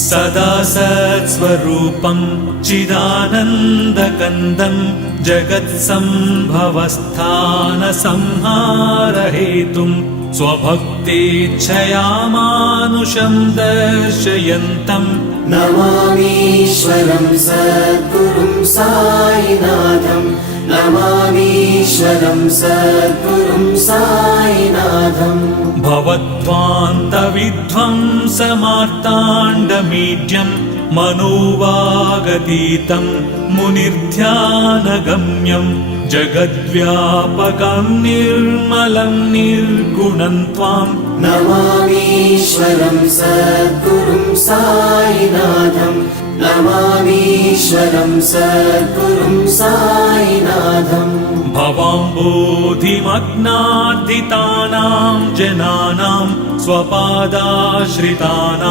सदा सत्स्वरूपं चिदानन्दकन्दं जगत्सम्भवस्थानसंहारहेतुं स्वभक्तेच्छया मानुषं दर्शयन्तम् नमामीश्वरं सद्गुरुं साईनाथं नमामीश्वरं सद्गुरुं साईनाथम् भवद्ध्वान्तविध्वंसमार्ताण्डमीड्यं मनोवागतीतं मुनिर्ध्यानगम्यं जगद्व्यापकं निर्मलं निर्गुणं त्वां नमामीश्वरं सद्गुरुं साईनाथं नमामीश्वरं सद्गुरुं साईनाथम् भवाम्बोधिमग्नार्दितानां जनानां स्वपादाश्रितानां